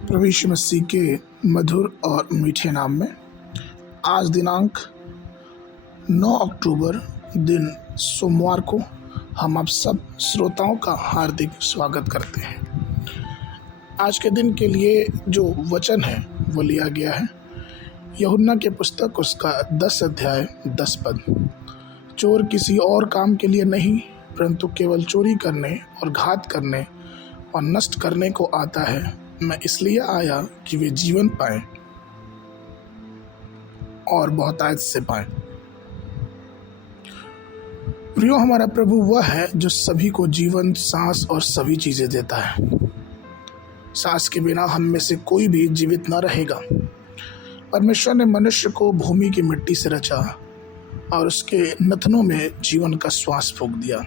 प्रभु यीशु मसीह के मधुर और मीठे नाम में आज दिनांक 9 अक्टूबर दिन सोमवार को हम आप सब श्रोताओं का हार्दिक स्वागत करते हैं। आज के दिन के लिए जो वचन है वो लिया गया है यूहन्ना के पुस्तक उसका 10 अध्याय 10 पद। चोर किसी और काम के लिए नहीं परंतु केवल चोरी करने और घात करने और नष्ट करने को आता है। मैं इसलिए आया कि वे जीवन पाएं और बहुतायत से पाएं। प्रियो, हमारा प्रभु वह है जो सभी को जीवन, सांस और सभी चीजें देता है। सांस के बिना हम में से कोई भी जीवित न रहेगा। परमेश्वर ने मनुष्य को भूमि की मिट्टी से रचा और उसके नथनों में जीवन का श्वास फूंक दिया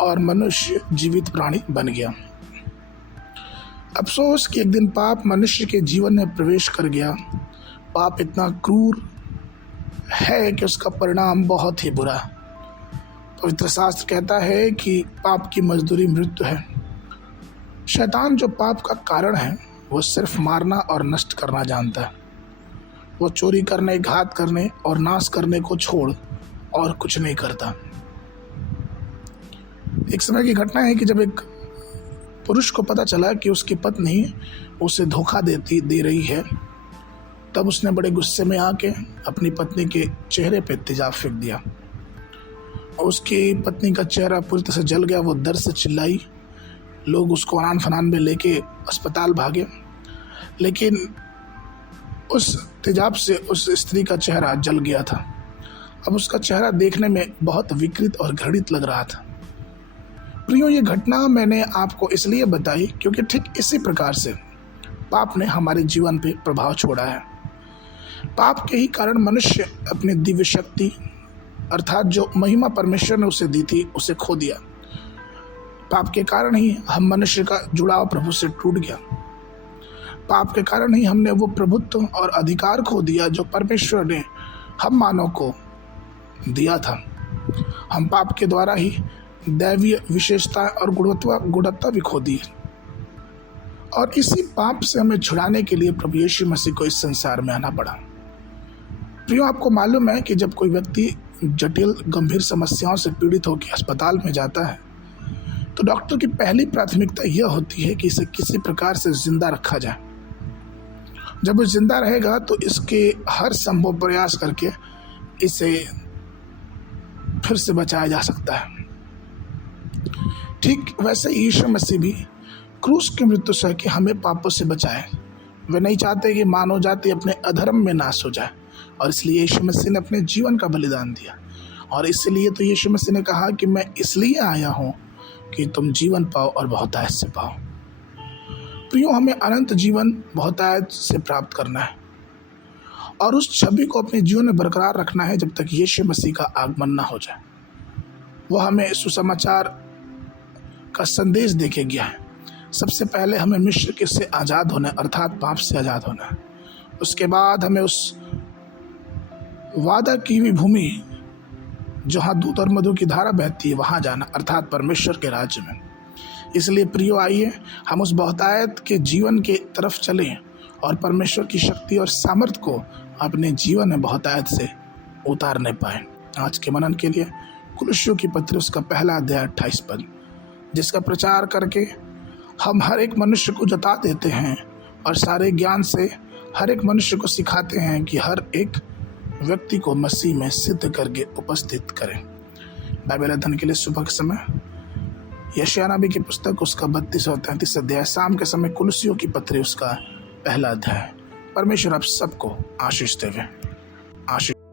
और मनुष्य जीवित प्राणी बन गया। अफसोस कि एक दिन पाप मनुष्य के जीवन में प्रवेश कर गया। पाप इतना क्रूर है कि उसका परिणाम बहुत ही बुरा। पवित्र शास्त्र कहता है कि पाप की मजदूरी मृत्यु है। शैतान जो पाप का कारण है वो सिर्फ मारना और नष्ट करना जानता है। वो चोरी करने, घात करने और नाश करने को छोड़ और कुछ नहीं करता। एक समय की घटना है कि जब एक पुरुष को पता चला कि उसकी पत्नी उसे धोखा दे रही है, तब उसने बड़े गुस्से में आके अपनी पत्नी के चेहरे पे तेजाब फेंक दिया। उसकी पत्नी का चेहरा पूरी तरह से जल गया। वो दर्द से चिल्लाई। लोग उसको अनान फनान में लेके अस्पताल भागे, लेकिन उस तेजाब से उस स्त्री का चेहरा जल गया था। अब उसका चेहरा देखने में बहुत विकृत और घृणित लग रहा था। प्रियो, ये घटना मैंने आपको इसलिए बताई क्योंकि ठीक इसी प्रकार से पाप ने हमारे जीवन पे प्रभाव छोड़ा है। पाप के ही कारण मनुष्य अपनी दिव्य शक्ति अर्थात जो महिमा परमेश्वर ने उसे दी थी उसे खो दिया। पाप के कारण ही हम मनुष्य का जुड़ाव प्रभु से टूट गया। पाप के कारण ही हमने वो प्रभुत्व और अधिकार खो दिया जो परमेश्वर ने हम मानव को दिया था। हम पाप के द्वारा ही दैवीय विशेषता और गुणवत्ता भी खो दी। और इसी पाप से हमें छुड़ाने के लिए प्रभु यीशु मसीह को इस संसार में आना पड़ा। प्रियो, आपको मालूम है कि जब कोई व्यक्ति जटिल गंभीर समस्याओं से पीड़ित होकर अस्पताल में जाता है तो डॉक्टर की पहली प्राथमिकता यह होती है कि इसे किसी प्रकार से जिंदा रखा जाए। जब वो जिंदा रहेगा तो इसके हर संभव प्रयास करके इसे फिर से बचाया जा सकता है। ठीक वैसे यीशु मसीह भी क्रूस की मृत्यु सह के हमें पापों से बचाए। वे नहीं चाहते कि मानव जाति अपने अधर्म में नाश हो जाए, और इसलिए यीशु मसीह ने अपने जीवन का बलिदान दिया। और इसलिए तो यीशु मसीह ने कहा कि मैं इसलिए आया हूँ कि तुम जीवन पाओ और बहुतायत से पाओ। प्रियो, हमें अनंत जीवन बहुतायत से प्राप्त करना है और उस छवि को अपने जीवन में बरकरार रखना है जब तक यीशु मसीह का आगमन ना हो जाए। वह हमें सुसमाचार का संदेश देके गया है। सबसे पहले हमें मिस्र के से आज़ाद होना है अर्थात पाप से आज़ाद होना है। उसके बाद हमें उस वादा की हुई भूमि जहाँ दूध और मधु की धारा बहती है वहाँ जाना अर्थात परमेश्वर के राज्य में। इसलिए प्रियो, आइए हम उस बहुतायत के जीवन के तरफ चलें और परमेश्वर की शक्ति और सामर्थ्य को अपने जीवन में बहुतायत से उतारने पाए। आज के मनन के लिए कुलुस्सियों की पत्री उसका पहला अध्याय 28 पद, जिसका प्रचार करके हम हर एक मनुष्य को जता देते हैं और सारे ज्ञान से हर एक मनुष्य को सिखाते हैं कि हर एक व्यक्ति को मसीह में सिद्ध करके उपस्थित करें। बाइबल अध्ययन के लिए सुबह के समय यशायाह नबी की पुस्तक उसका 32 और 33 अध्याय, शाम के समय कुलुस्सियों की पत्री उसका पहला अध्याय। परमेश्वर आप सबको आशीष देवे। आशीष।